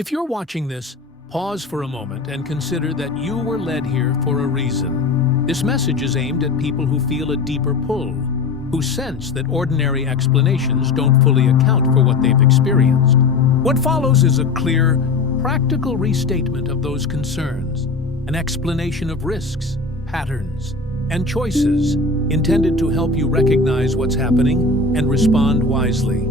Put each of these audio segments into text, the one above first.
If you're watching this, pause for a moment and consider that you were led here for a reason. This message is aimed at people who feel a deeper pull, who sense that ordinary explanations don't fully account for what they've experienced. What follows is a clear, practical restatement of those concerns, an explanation of risks, patterns, and choices intended to help you recognize what's happening and respond wisely.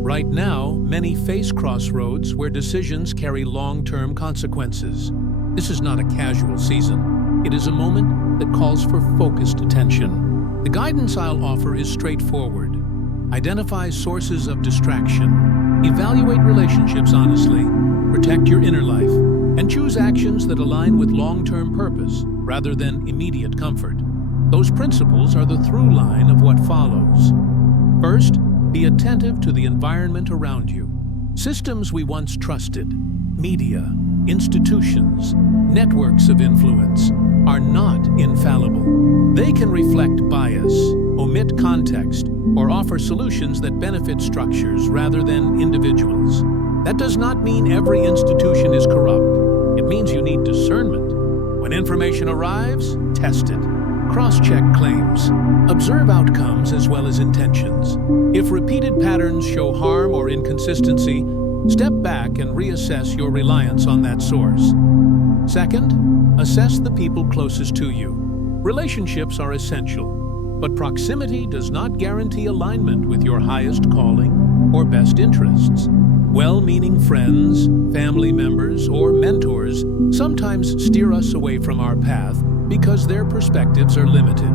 Right now, many face crossroads where decisions carry long-term consequences. This is not a casual season. It is a moment that calls for focused attention. The guidance I'll offer is straightforward. Identify sources of distraction, evaluate relationships honestly, protect your inner life, and choose actions that align with long-term purpose rather than immediate comfort. Those principles are the through line of what follows. First, be attentive to the environment around you. Systems we once trusted, media, institutions, networks of influence, are not infallible. They can reflect bias, omit context, or offer solutions that benefit structures rather than individuals. That does not mean every institution is corrupt. It means you need discernment. When information arrives, test it. Cross-check claims. Observe outcomes as well as intentions. If repeated patterns show harm or inconsistency, step back and reassess your reliance on that source. Second, assess the people closest to you. Relationships are essential, but proximity does not guarantee alignment with your highest calling or best interests. Well-meaning friends, family members, or mentors sometimes steer us away from our path because their perspectives are limited,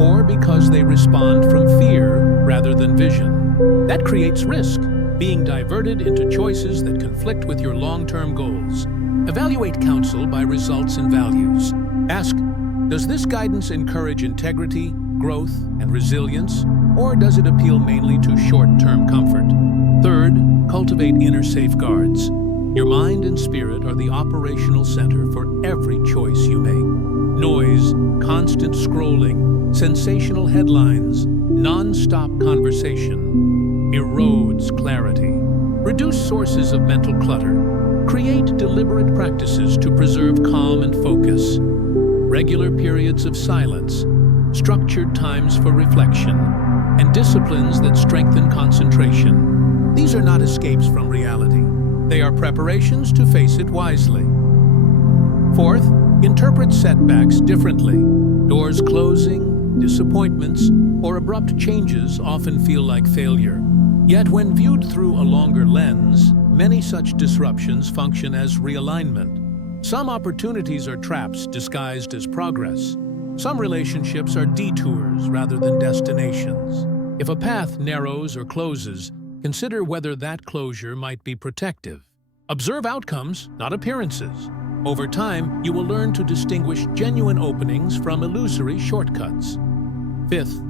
or because they respond from fear rather than vision. That creates risk, being diverted into choices that conflict with your long-term goals. Evaluate counsel by results and values. Ask, does this guidance encourage integrity, growth, and resilience, or does it appeal mainly to short-term comfort? Third, cultivate inner safeguards. Your mind and spirit are the operational center for every choice you make. Noise, constant scrolling, sensational headlines, non-stop conversation erodes clarity. Reduce sources of mental clutter. Create deliberate practices to preserve calm and focus. Regular periods of silence, structured times for reflection, and disciplines that strengthen concentration. These are not escapes from reality. They are preparations to face it wisely. Fourth, interpret setbacks differently. Doors closing, disappointments, or abrupt changes often feel like failure. Yet when viewed through a longer lens, many such disruptions function as realignment. Some opportunities are traps disguised as progress. Some relationships are detours rather than destinations. If a path narrows or closes, consider whether that closure might be protective. Observe outcomes, not appearances. Over time, you will learn to distinguish genuine openings from illusory shortcuts. Fifth,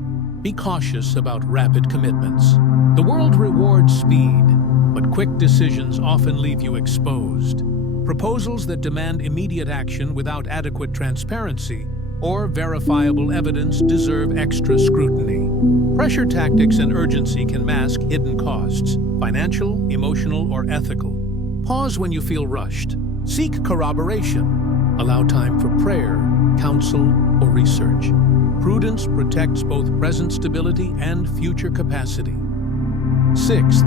be cautious about rapid commitments. The world rewards speed, but quick decisions often leave you exposed. Proposals that demand immediate action without adequate transparency or verifiable evidence deserve extra scrutiny. Pressure tactics and urgency can mask hidden costs, financial, emotional, or ethical. Pause when you feel rushed. Seek corroboration. Allow time for prayer, counsel, or research. Prudence protects both present stability and future capacity. Sixth,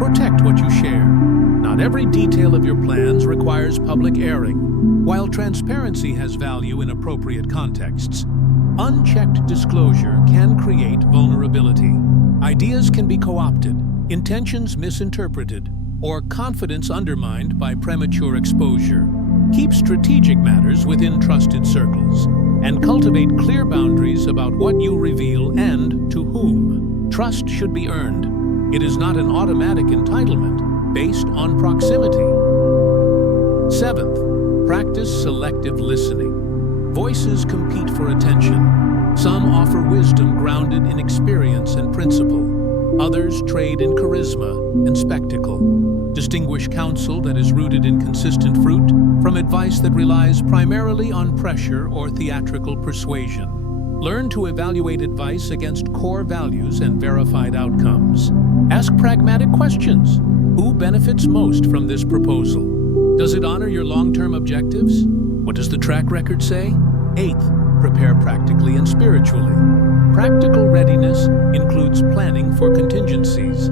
protect what you share. Not every detail of your plans requires public airing. While transparency has value in appropriate contexts, unchecked disclosure can create vulnerability. Ideas can be co-opted, intentions misinterpreted, or confidence undermined by premature exposure. Keep strategic matters within trusted circles, and cultivate clear boundaries about what you reveal and to whom. Trust should be earned. It is not an automatic entitlement based on proximity. Seventh, practice selective listening. Voices compete for attention. Some offer wisdom grounded in experience and principle. Others trade in charisma and spectacle. Distinguish counsel that is rooted in consistent fruit from advice that relies primarily on pressure or theatrical persuasion. Learn to evaluate advice against core values and verified outcomes. Ask pragmatic questions. Who benefits most from this proposal? Does it honor your long-term objectives? What does the track record say? 8th, prepare practically and spiritually. Practical readiness includes planning for contingencies,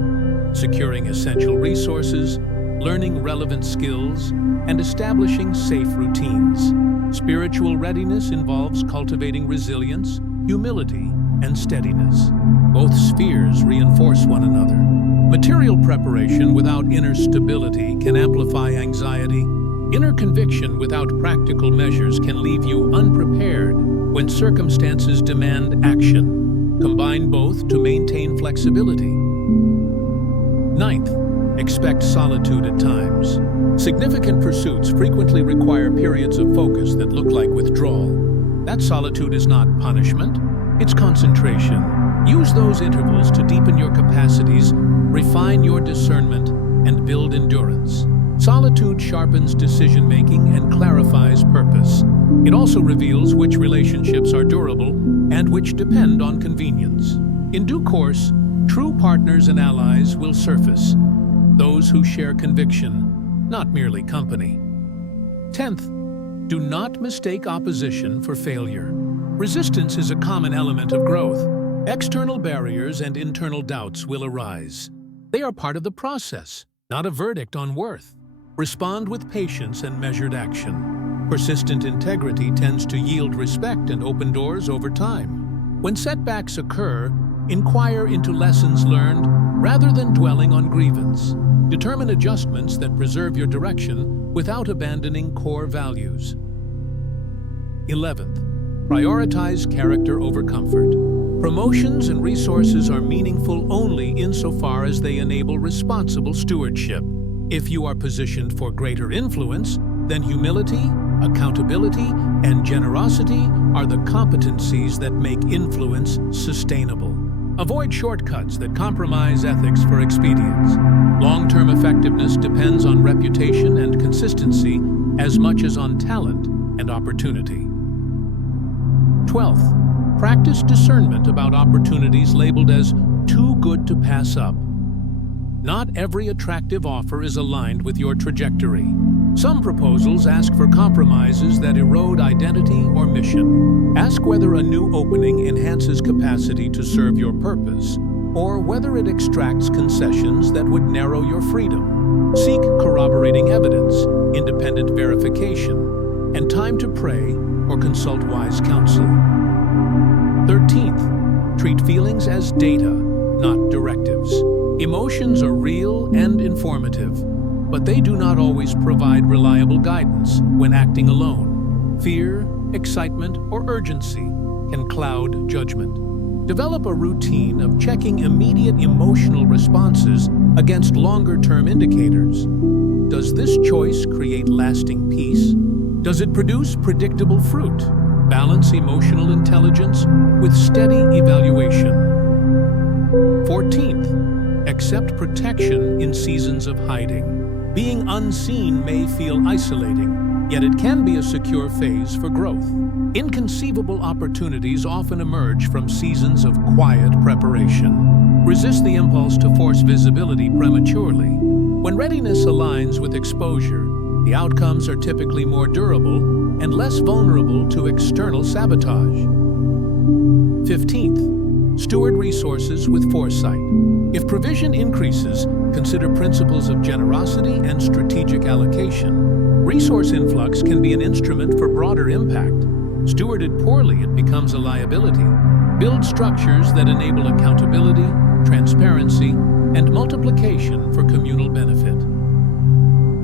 securing essential resources, learning relevant skills, and establishing safe routines. Spiritual readiness involves cultivating resilience, humility, and steadiness. Both spheres reinforce one another. Material preparation without inner stability can amplify anxiety. Inner conviction without practical measures can leave you unprepared when circumstances demand action. Combine both to maintain flexibility. 9th, expect solitude at times. Significant pursuits frequently require periods of focus that look like withdrawal. That solitude is not punishment, it's concentration. Use those intervals to deepen your capacities, refine your discernment, and build endurance. Solitude sharpens decision-making and clarifies purpose. It also reveals which relationships are durable and which depend on convenience. In due course, true partners and allies will surface. Those who share conviction, not merely company. 10th, do not mistake opposition for failure. Resistance is a common element of growth. External barriers and internal doubts will arise. They are part of the process, not a verdict on worth. Respond with patience and measured action. Persistent integrity tends to yield respect and open doors over time. When setbacks occur, inquire into lessons learned rather than dwelling on grievance. Determine adjustments that preserve your direction without abandoning core values. 11th, prioritize character over comfort. Promotions and resources are meaningful only insofar as they enable responsible stewardship. If you are positioned for greater influence, then humility, accountability, and generosity are the competencies that make influence sustainable. Avoid shortcuts that compromise ethics for expedience. Long-term effectiveness depends on reputation and consistency as much as on talent and opportunity. 12th, practice discernment about opportunities labeled as too good to pass up. Not every attractive offer is aligned with your trajectory. Some proposals ask for compromises that erode identity or mission. Ask whether a new opening enhances capacity to serve your purpose, or whether it extracts concessions that would narrow your freedom. Seek corroborating evidence, independent verification, and time to pray or consult wise counsel. 13th, treat feelings as data, not directives. Emotions are real and informative, but they do not always provide reliable guidance when acting alone. Fear, excitement, or urgency can cloud judgment. Develop a routine of checking immediate emotional responses against longer-term indicators. Does this choice create lasting peace? Does it produce predictable fruit? Balance emotional intelligence with steady evaluation. 14th, accept protection in seasons of hiding. Being unseen may feel isolating, yet it can be a secure phase for growth. Inconceivable opportunities often emerge from seasons of quiet preparation. Resist the impulse to force visibility prematurely. When readiness aligns with exposure, the outcomes are typically more durable and less vulnerable to external sabotage. 15th, steward resources with foresight. If provision increases, consider principles of generosity and strategic allocation. Resource influx can be an instrument for broader impact. Stewarded poorly, it becomes a liability. Build structures that enable accountability, transparency, and multiplication for communal benefit.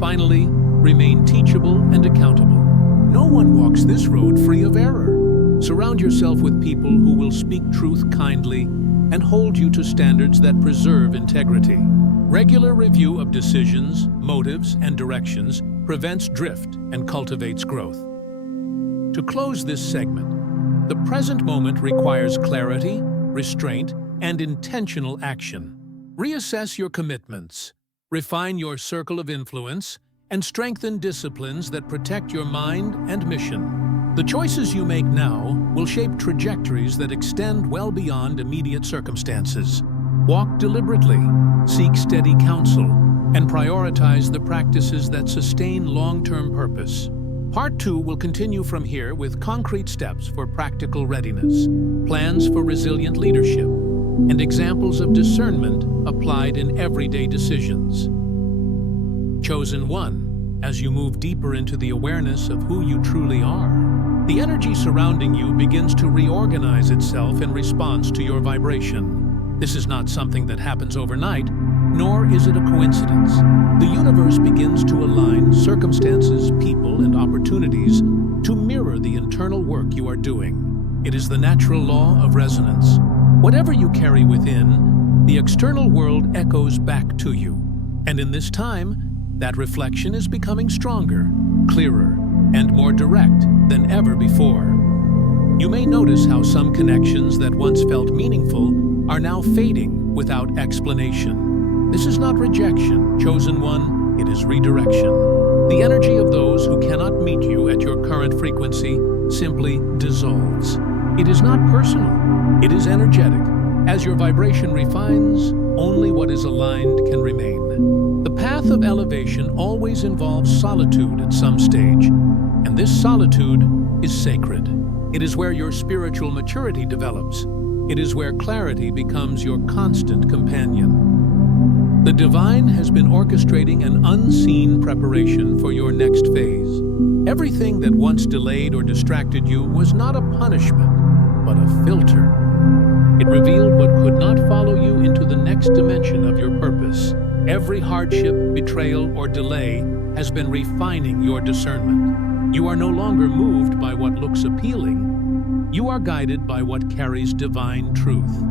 Finally, remain teachable and accountable. No one walks this road free of error. Surround yourself with people who will speak truth kindly and hold you to standards that preserve integrity. Regular review of decisions, motives, and directions prevents drift and cultivates growth. To close this segment, the present moment requires clarity, restraint, and intentional action. Reassess your commitments, refine your circle of influence, and strengthen disciplines that protect your mind and mission. The choices you make now will shape trajectories that extend well beyond immediate circumstances. Walk deliberately, seek steady counsel, and prioritize the practices that sustain long-term purpose. Part 2 will continue from here with concrete steps for practical readiness, plans for resilient leadership, and examples of discernment applied in everyday decisions. Chosen One, as you move deeper into the awareness of who you truly are, the energy surrounding you begins to reorganize itself in response to your vibration. This is not something that happens overnight, nor is it a coincidence. The universe begins to align circumstances, people, and opportunities to mirror the internal work you are doing. It is the natural law of resonance. Whatever you carry within, the external world echoes back to you. And in this time, that reflection is becoming stronger, clearer, and more direct than ever before. You may notice how some connections that once felt meaningful are now fading without explanation. This is not rejection, Chosen One, it is redirection. The energy of those who cannot meet you at your current frequency simply dissolves. It is not personal, it is energetic. As your vibration refines, only what is aligned can remain. The path of elevation always involves solitude at some stage, and this solitude is sacred. It is where your spiritual maturity develops. It is where clarity becomes your constant companion. The divine has been orchestrating an unseen preparation for your next phase. Everything that once delayed or distracted you was not a punishment, but a filter. It revealed what could not follow you into the next dimension of your purpose. Every hardship, betrayal, or delay has been refining your discernment. You are no longer moved by what looks appealing. You are guided by what carries divine truth.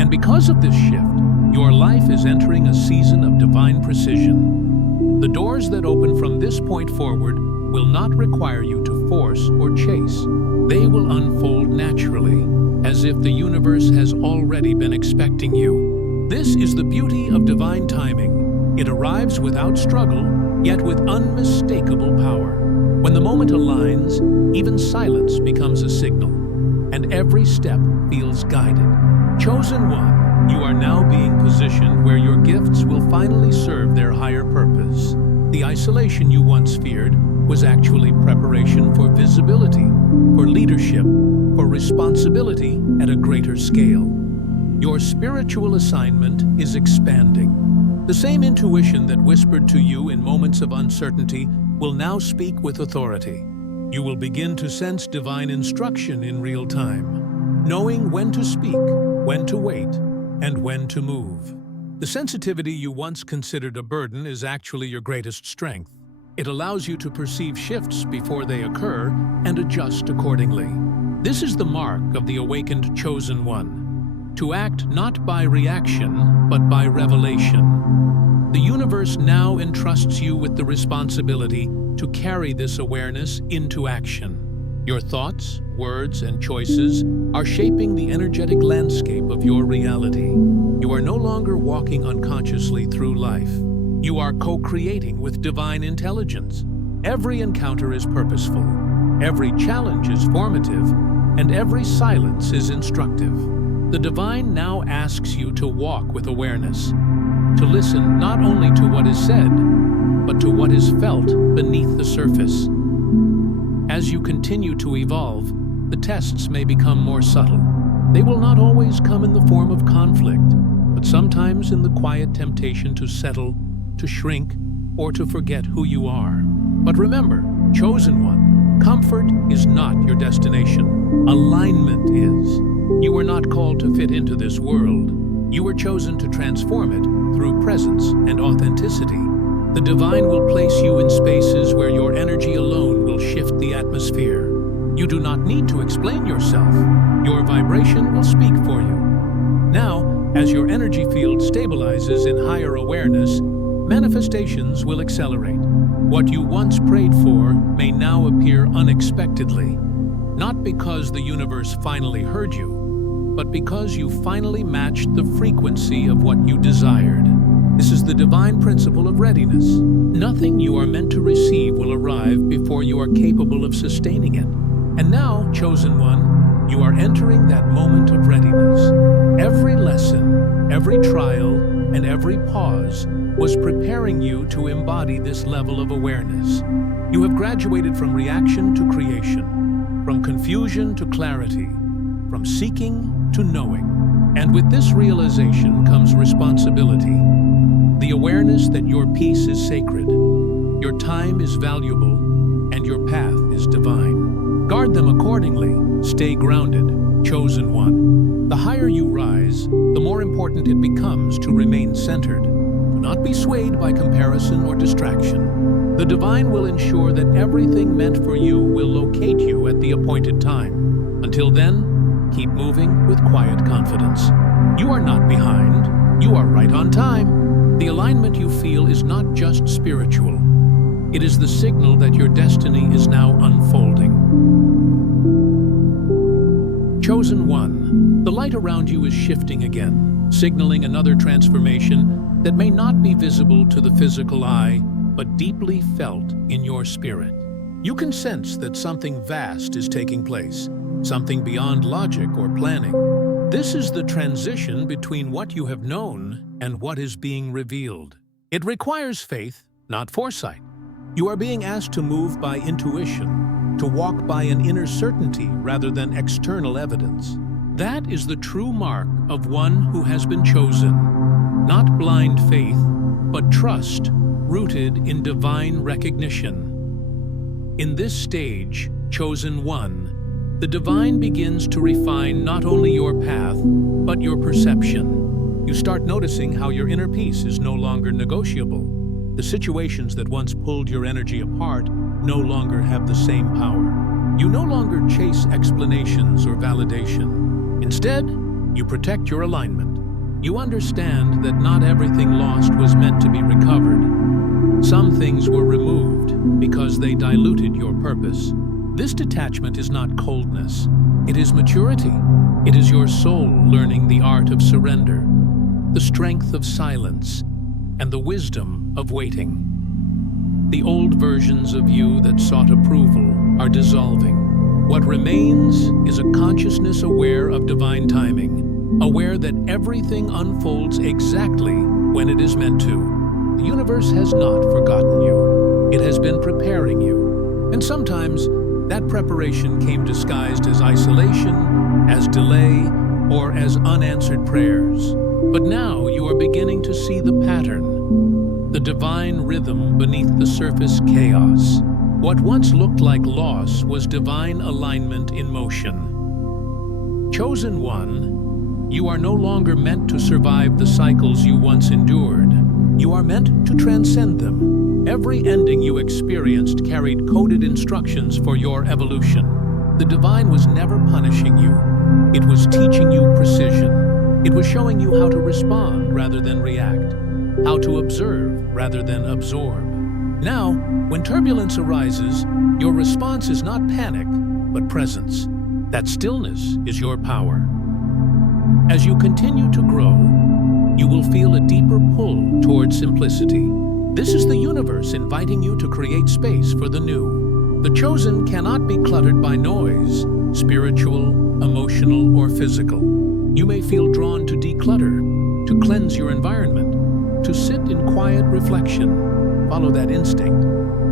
And because of this shift, your life is entering a season of divine precision. The doors that open from this point forward will not require you to force or chase. They will unfold naturally, as if the universe has already been expecting you. This is the beauty of divine timing. It arrives without struggle, yet with unmistakable power. When the moment aligns, even silence becomes a signal, and every step feels guided. Chosen One, you are now being positioned where your gifts will finally serve their higher purpose. The isolation you once feared was actually preparation for visibility, for leadership, for responsibility at a greater scale. Your spiritual assignment is expanding. The same intuition that whispered to you in moments of uncertainty will now speak with authority. You will begin to sense divine instruction in real time, knowing when to speak, when to wait, and when to move. The sensitivity you once considered a burden is actually your greatest strength. It allows you to perceive shifts before they occur and adjust accordingly. This is the mark of the awakened Chosen One. To act not by reaction, but by revelation. The universe now entrusts you with the responsibility to carry this awareness into action. Your thoughts, words, and choices are shaping the energetic landscape of your reality. You are no longer walking unconsciously through life. You are co-creating with divine intelligence. Every encounter is purposeful, every challenge is formative, and every silence is instructive. The divine now asks you to walk with awareness, to listen not only to what is said, but to what is felt beneath the surface. As you continue to evolve, the tests may become more subtle. They will not always come in the form of conflict, but sometimes in the quiet temptation to settle, to shrink, or to forget who you are. But remember, Chosen One, comfort is not your destination. Alignment is. You were not called to fit into this world. You were chosen to transform it through presence and authenticity. The divine will place you in spaces where your energy alone will shift the atmosphere. You do not need to explain yourself. Your vibration will speak for you. Now, as your energy field stabilizes in higher awareness, manifestations will accelerate. What you once prayed for may now appear unexpectedly, not because the universe finally heard you, but because you finally matched the frequency of what you desired. This is the divine principle of readiness. Nothing you are meant to receive will arrive before you are capable of sustaining it. And now, Chosen One, you are entering that moment of readiness. Every lesson, every trial, and every pause was preparing you to embody this level of awareness. You have graduated from reaction to creation, from confusion to clarity, from seeking to knowing. And with this realization comes responsibility. The awareness that your peace is sacred, your time is valuable, and your path is divine. Guard them accordingly. Stay grounded, chosen one. The higher you rise, the more important it becomes to remain centered. Do not be swayed by comparison or distraction. The divine will ensure that everything meant for you will locate you at the appointed time. Until then, keep moving with quiet confidence. You are not behind. You are right on time. The alignment you feel is not just spiritual. It is the signal that your destiny is now unfolding. Chosen one, the light around you is shifting again, signaling another transformation that may not be visible to the physical eye, but deeply felt in your spirit. You can sense that something vast is taking place, something beyond logic or planning. This is the transition between what you have known and what is being revealed. It requires faith, not foresight. You are being asked to move by intuition, to walk by an inner certainty rather than external evidence. That is the true mark of one who has been chosen. Not blind faith, but trust rooted in divine recognition. In this stage, chosen one, the divine begins to refine not only your path, but your perception. You start noticing how your inner peace is no longer negotiable. The situations that once pulled your energy apart no longer have the same power. You no longer chase explanations or validation. Instead, you protect your alignment. You understand that not everything lost was meant to be recovered. Some things were removed because they diluted your purpose. This detachment is not coldness. It is maturity. It is your soul learning the art of surrender, the strength of silence, and the wisdom of waiting. The old versions of you that sought approval are dissolving. What remains is a consciousness aware of divine timing, aware that everything unfolds exactly when it is meant to. The universe has not forgotten you. It has been preparing you. And sometimes that preparation came disguised as isolation, as delay, or as unanswered prayers. But now you are beginning to see the pattern, the divine rhythm beneath the surface chaos. What once looked like loss was divine alignment in motion. Chosen one, you are no longer meant to survive the cycles you once endured. You are meant to transcend them. Every ending you experienced carried coded instructions for your evolution. The divine was never punishing you. It was teaching you precision. It was showing you how to respond rather than react, how to observe rather than absorb. Now, when turbulence arises, your response is not panic, but presence. That stillness is your power. As you continue to grow, you will feel a deeper pull towards simplicity. This is the universe inviting you to create space for the new. The chosen cannot be cluttered by noise, spiritual, emotional, or physical. You may feel drawn to declutter, to cleanse your environment, to sit in quiet reflection. Follow that instinct.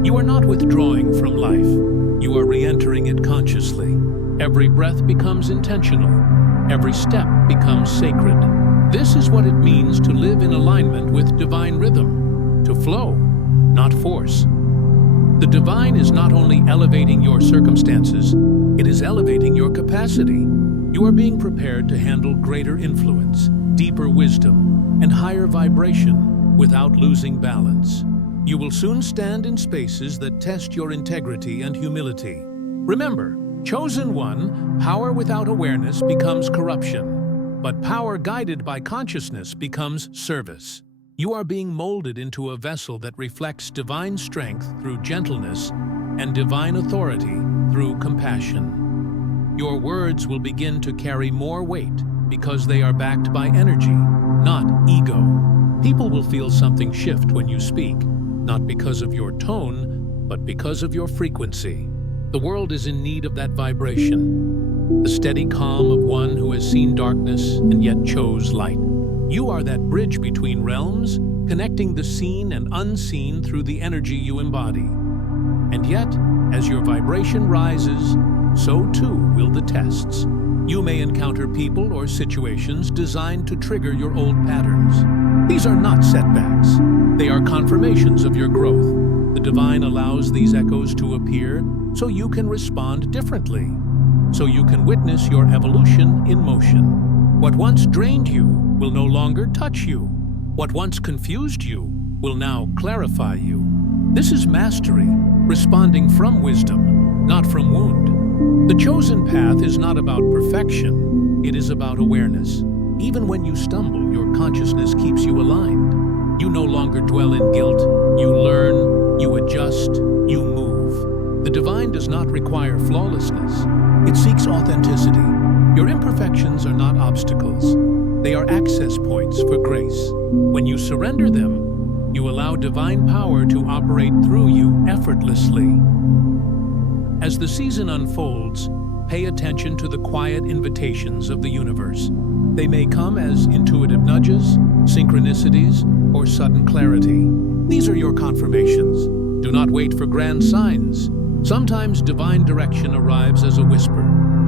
You are not withdrawing from life. You are re-entering it consciously. Every breath becomes intentional. Every step becomes sacred. This is what it means to live in alignment with divine rhythm, to flow, not force. The divine is not only elevating your circumstances, it is elevating your capacity. You are being prepared to handle greater influence, deeper wisdom, and higher vibration without losing balance. You will soon stand in spaces that test your integrity and humility. Remember, chosen one, power without awareness becomes corruption, but power guided by consciousness becomes service. You are being molded into a vessel that reflects divine strength through gentleness and divine authority through compassion. Your words will begin to carry more weight because they are backed by energy, not ego. People will feel something shift when you speak, not because of your tone, but because of your frequency. The world is in need of that vibration, the steady calm of one who has seen darkness and yet chose light. You are that bridge between realms, connecting the seen and unseen through the energy you embody. And yet, as your vibration rises, so too will the tests. You may encounter people or situations designed to trigger your old patterns. These are not setbacks. They are confirmations of your growth. The divine allows these echoes to appear so you can respond differently, so you can witness your evolution in motion. What once drained you will no longer touch you. What once confused you will now clarify you. This is mastery, responding from wisdom, not from wound. The chosen path is not about perfection, it is about awareness. Even when you stumble, your consciousness keeps you aligned. You no longer dwell in guilt, you learn, you adjust, you move. The divine does not require flawlessness, it seeks authenticity. Your imperfections are not obstacles, they are access points for grace. When you surrender them, you allow divine power to operate through you effortlessly. As the season unfolds, pay attention to the quiet invitations of the universe. They may come as intuitive nudges, synchronicities, or sudden clarity. These are your confirmations. Do not wait for grand signs. Sometimes divine direction arrives as a whisper.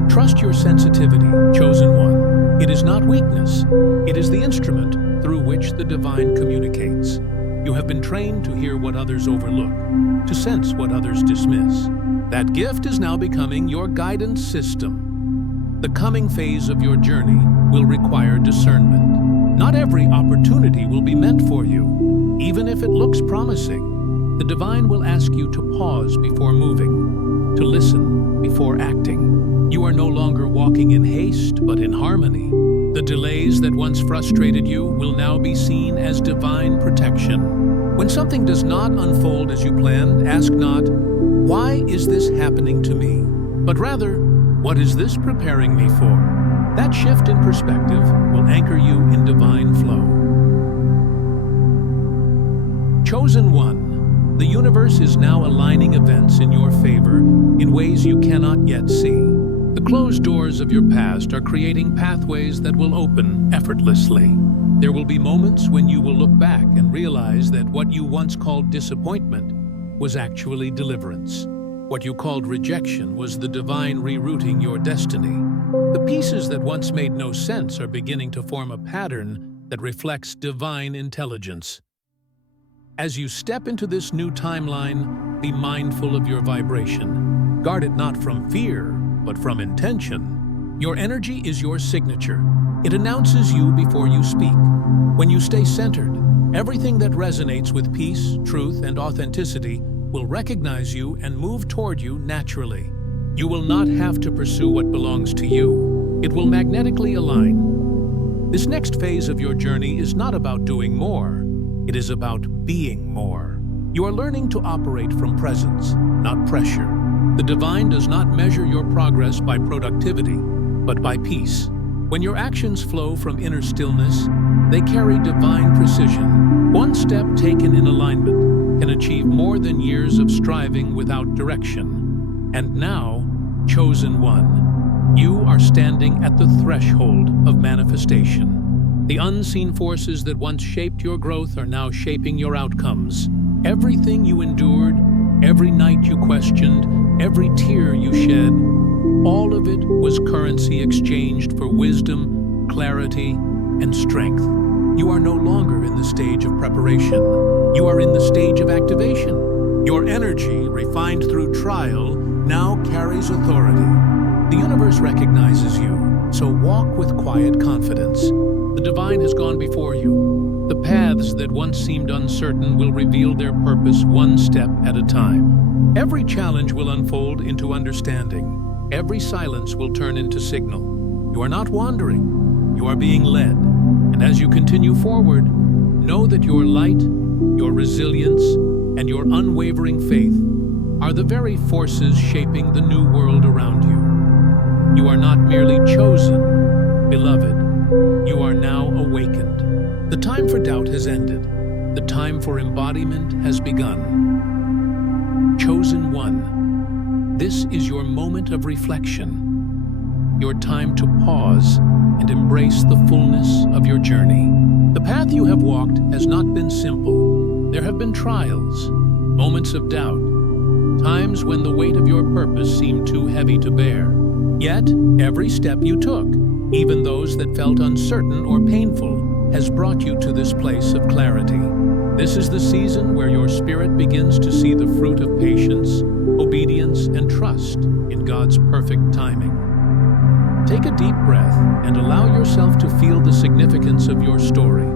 Trust your sensitivity, chosen one. It is not weakness. It is the instrument through which the divine communicates. You have been trained to hear what others overlook, to sense what others dismiss. That gift is now becoming your guidance system. The coming phase of your journey will require discernment. Not every opportunity will be meant for you, even if it looks promising. The divine will ask you to pause before moving, to listen before acting. You are no longer walking in haste, but in harmony. The delays that once frustrated you will now be seen as divine protection. When something does not unfold as you planned, ask not, "Why is this happening to me?" but rather, "What is this preparing me for?" That shift in perspective will anchor you in divine flow. Chosen one, the universe is now aligning events in your favor in ways you cannot yet see. The closed doors of your past are creating pathways that will open effortlessly. There will be moments when you will look back and realize that what you once called disappointment was actually deliverance. What you called rejection was the divine rerouting your destiny. The pieces that once made no sense are beginning to form a pattern that reflects divine intelligence. As you step into this new timeline, be mindful of your vibration. Guard it not from fear, but from intention. Your energy is your signature. It announces you before you speak. When you stay centered, everything that resonates with peace, truth, and authenticity will recognize you and move toward you naturally. You will not have to pursue what belongs to you. It will magnetically align. This next phase of your journey is not about doing more. It is about being more. You are learning to operate from presence, not pressure. The divine does not measure your progress by productivity, but by peace. When your actions flow from inner stillness, they carry divine precision. One step taken in alignment can achieve more than years of striving without direction. And now, chosen one, you are standing at the threshold of manifestation. The unseen forces that once shaped your growth are now shaping your outcomes. Everything you endured, every night you questioned, every tear you shed, all of it was currency exchanged for wisdom, clarity, and strength. You are no longer in the stage of preparation. You are in the stage of activation. Your energy, refined through trial, now carries authority. The universe recognizes you, so walk with quiet confidence. The divine has gone before you. The paths that once seemed uncertain will reveal their purpose one step at a time. Every challenge will unfold into understanding. Every silence will turn into signal. You are not wandering, you are being led. And as you continue forward, know that your light, your resilience, and your unwavering faith are the very forces shaping the new world around you. You are not merely chosen, beloved. You are now awakened. The time for doubt has ended. The time for embodiment has begun. Chosen one, this is your moment of reflection. your time to pause and embrace the fullness of your journey. The path you have walked has not been simple. There have been trials, moments of doubt, times when the weight of your purpose seemed too heavy to bear. Yet, every step you took, even those that felt uncertain or painful, has brought you to this place of clarity. This is the season where your spirit begins to see the fruit of patience, obedience, and trust in God's perfect timing. Take a deep breath and allow yourself to feel the significance of your story.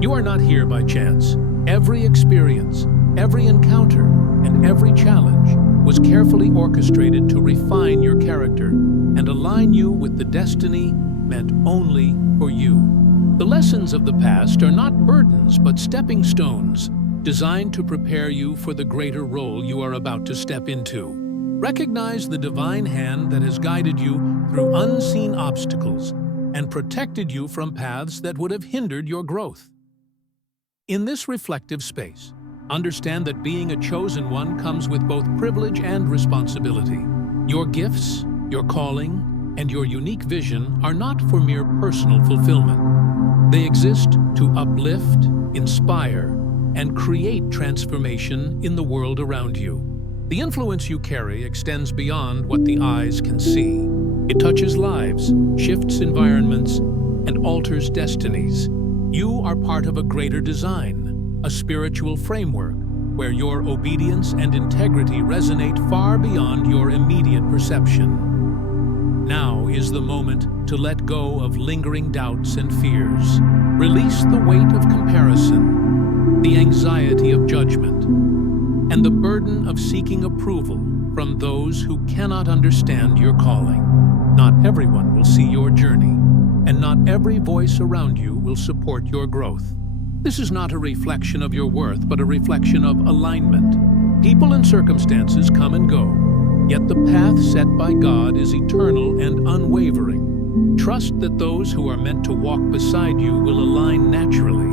You are not here by chance. Every experience, every encounter, and every challenge was carefully orchestrated to refine your character and align you with the destiny meant only for you. The lessons of the past are not burdens but stepping stones, designed to prepare you for the greater role you are about to step into. Recognize the divine hand that has guided you through unseen obstacles and protected you from paths that would have hindered your growth. In this reflective space, understand that being a chosen one comes with both privilege and responsibility. Your gifts, your calling, and your unique vision are not for mere personal fulfillment. They exist to uplift, inspire, and create transformation in the world around you. The influence you carry extends beyond what the eyes can see. It touches lives, shifts environments, and alters destinies. You are part of a greater design, a spiritual framework where your obedience and integrity resonate far beyond your immediate perception. Now is the moment to let go of lingering doubts and fears. Release the weight of comparison, the anxiety of judgment, and the burden of seeking approval from those who cannot understand your calling. Not everyone will see your journey, and not every voice around you will support your growth. This is not a reflection of your worth, but a reflection of alignment. People and circumstances come and go, yet the path set by God is eternal and unwavering. Trust that those who are meant to walk beside you will align naturally,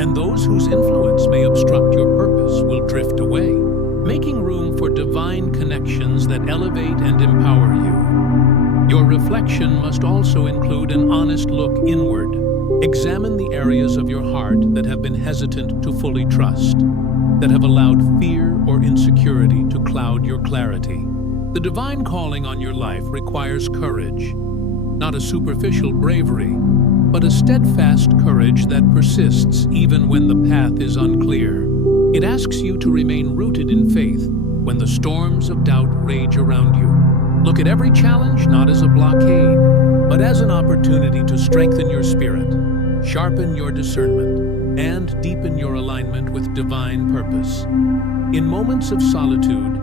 and those whose influence may obstruct your purpose will drift away, making room for divine connections that elevate and empower you. Your reflection must also include an honest look inward. Examine the areas of your heart that have been hesitant to fully trust, that have allowed fear or insecurity to cloud your clarity. The divine calling on your life requires courage, not a superficial bravery, but a steadfast courage that persists even when the path is unclear. It asks you to remain rooted in faith when the storms of doubt rage around you. Look at every challenge not as a blockade, but as an opportunity to strengthen your spirit, sharpen your discernment, and deepen your alignment with divine purpose. In moments of solitude,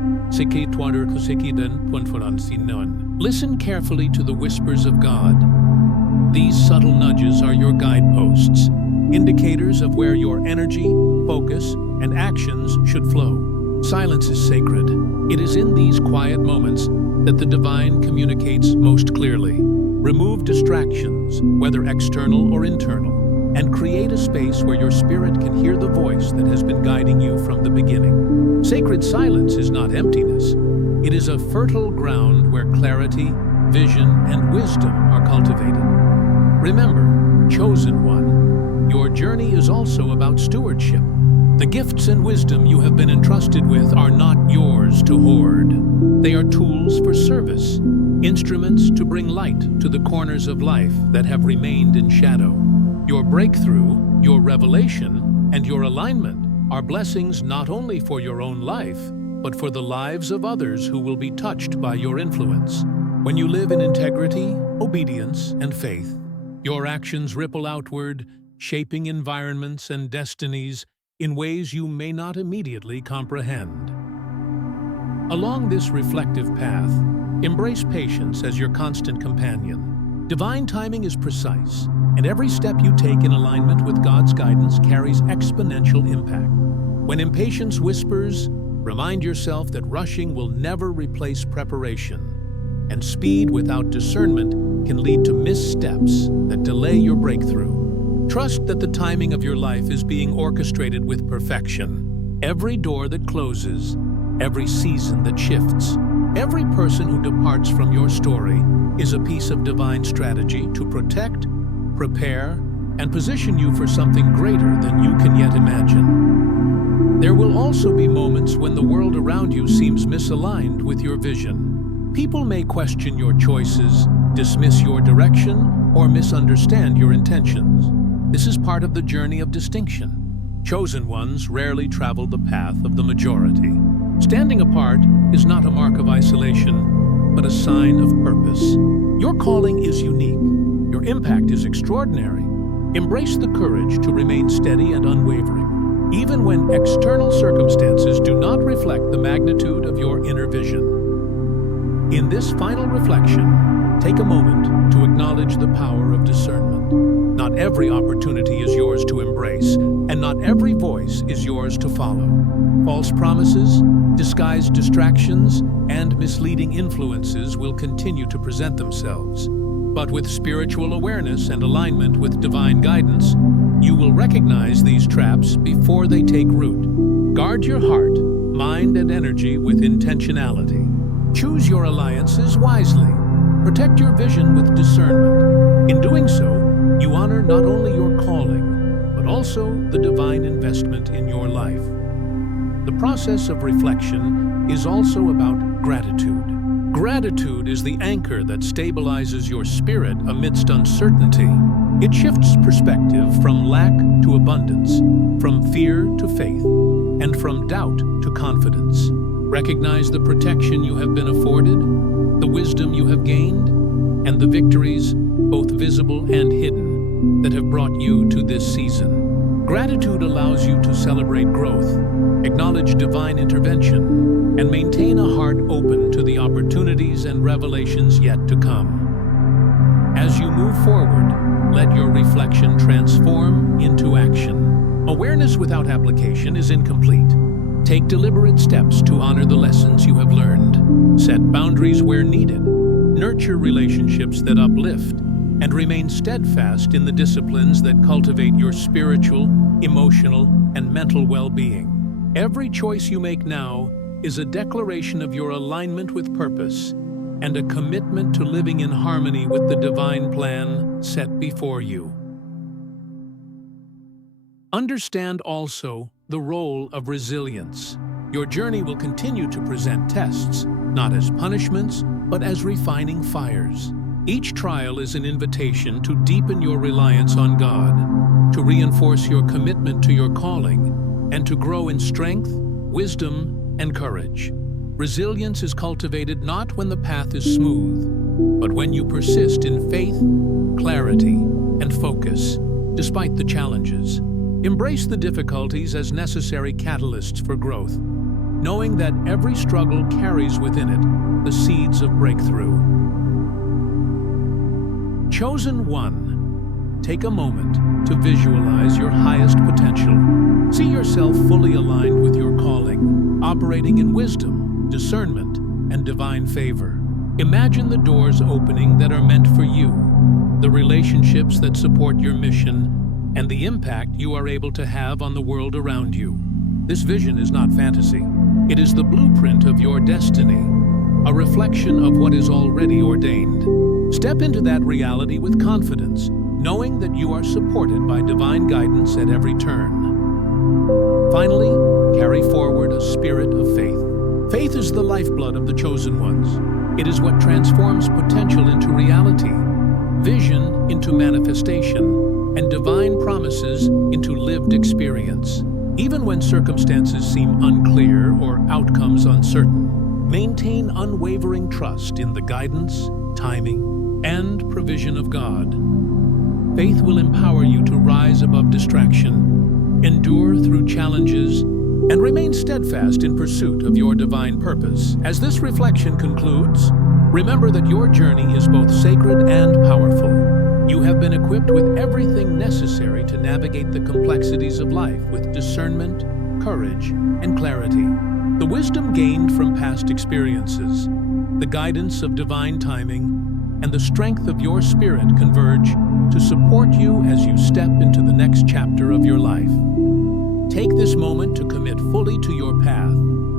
listen carefully to the whispers of God. These subtle nudges are your guideposts, indicators of where your energy, focus, and actions should flow. Silence is sacred. It is in these quiet moments that the divine communicates most clearly. Remove distractions, whether external or internal, and create a space where your spirit can hear the voice that has been guiding you from the beginning. Sacred silence is not emptiness. It is a fertile ground where clarity, vision, and wisdom are cultivated. Remember, chosen one, your journey is also about stewardship. The gifts and wisdom you have been entrusted with are not yours to hoard. They are tools for service, instruments to bring light to the corners of life that have remained in shadow. Your breakthrough, your revelation, and your alignment are blessings not only for your own life, but for the lives of others who will be touched by your influence. When you live in integrity, obedience, and faith, your actions ripple outward, shaping environments and destinies in ways you may not immediately comprehend. Along this reflective path, embrace patience as your constant companion. Divine timing is precise, and every step you take in alignment with God's guidance carries exponential impact. When impatience whispers, remind yourself that rushing will never replace preparation, and speed without discernment can lead to missteps that delay your breakthrough. Trust that the timing of your life is being orchestrated with perfection. Every door that closes, every season that shifts, Every person who departs from your story is a piece of divine strategy to protect, prepare, and position you for something greater than you can yet imagine. There will also be moments when the world around you seems misaligned with your vision. People may question your choices, dismiss your direction, or misunderstand your intentions. This is part of the journey of distinction. Chosen ones rarely travel the path of the majority. Standing apart is not a mark of isolation, but a sign of purpose. Your calling is unique. Your impact is extraordinary. Embrace the courage to remain steady and unwavering, even when external circumstances do not reflect the magnitude of your inner vision. In this final reflection, take a moment to acknowledge the power of discernment. Not every opportunity is yours to embrace, and not every voice is yours to follow. False promises, disguised distractions, and misleading influences will continue to present themselves. But with spiritual awareness and alignment with divine guidance, you will recognize these traps before they take root. Guard your heart, mind, and energy with intentionality. Choose your alliances wisely. Protect your vision with discernment. In doing so, you honor not only your calling, but also the divine investment in your life. The process of reflection is also about gratitude. Gratitude is the anchor that stabilizes your spirit amidst uncertainty. It shifts perspective from lack to abundance, from fear to faith, and from doubt to confidence. Recognize the protection you have been afforded, the wisdom you have gained, and the victories, both visible and hidden, that have brought you to this season. Gratitude allows you to celebrate growth, acknowledge divine intervention, and maintain a heart open to the opportunities and revelations yet to come. As you move forward, let your reflection transform into action. Awareness without application is incomplete. Take deliberate steps to honor the lessons you have learned. Set boundaries where needed. Nurture relationships that uplift, and remain steadfast in the disciplines that cultivate your spiritual, emotional, and mental well-being. Every choice you make now is a declaration of your alignment with purpose and a commitment to living in harmony with the divine plan set before you. Understand also the role of resilience. Your journey will continue to present tests, not as punishments, but as refining fires. Each trial is an invitation to deepen your reliance on God, to reinforce your commitment to your calling, and to grow in strength, wisdom, and courage. Resilience is cultivated not when the path is smooth, but when you persist in faith, clarity, and focus, despite the challenges. Embrace the difficulties as necessary catalysts for growth, knowing that every struggle carries within it the seeds of breakthrough. Chosen one, take a moment to visualize your highest potential. See yourself fully aligned with your calling, operating in wisdom, discernment, and divine favor. Imagine the doors opening that are meant for you, the relationships that support your mission, and the impact you are able to have on the world around you. This vision is not fantasy. It is the blueprint of your destiny, a reflection of what is already ordained. Step into that reality with confidence, knowing that you are supported by divine guidance at every turn. Finally, carry forward a spirit of faith. Faith is the lifeblood of the chosen ones. It is what transforms potential into reality, vision into manifestation, and divine promises into lived experience. Even when circumstances seem unclear or outcomes uncertain, maintain unwavering trust in the guidance, timing, and provision of God. Faith will empower you to rise above distraction, endure through challenges, and remain steadfast in pursuit of your divine purpose. As this reflection concludes, remember that your journey is both sacred and powerful. You have been equipped with everything necessary to navigate the complexities of life with discernment, courage, and clarity. The wisdom gained from past experiences, the guidance of divine timing, and the strength of your spirit converge to support you as you step into the next chapter of your life. Take this moment to commit fully to your path.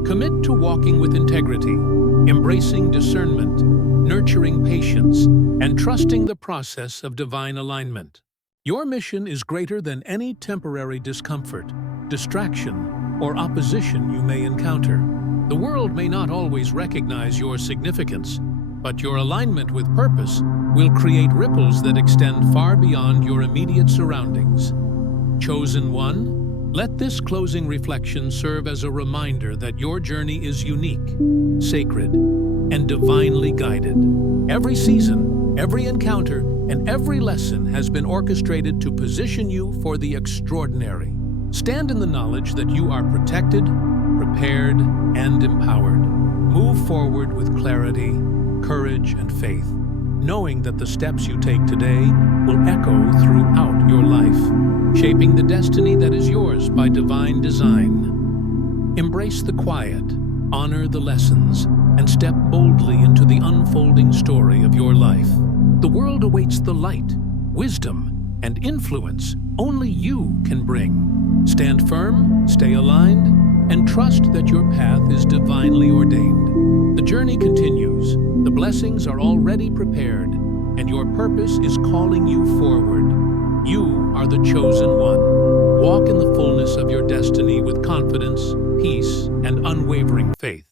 Commit to walking with integrity, embracing discernment, nurturing patience, and trusting the process of divine alignment. Your mission is greater than any temporary discomfort, distraction, or opposition you may encounter. The world may not always recognize your significance, but your alignment with purpose will create ripples that extend far beyond your immediate surroundings. Chosen one, let this closing reflection serve as a reminder that your journey is unique, sacred, and divinely guided. Every season, every encounter, and every lesson has been orchestrated to position you for the extraordinary. Stand in the knowledge that you are protected, prepared, and empowered. Move forward with clarity, courage, and faith, knowing that the steps you take today will echo throughout your life, shaping the destiny that is yours by divine design. Embrace the quiet, honor the lessons, and step boldly into the unfolding story of your life. The world awaits the light, wisdom, and influence only you can bring. Stand firm, stay aligned, and trust that your path is divinely ordained. The journey continues, the blessings are already prepared, and your purpose is calling you forward. You are the chosen one. Walk in the fullness of your destiny with confidence, peace, and unwavering faith.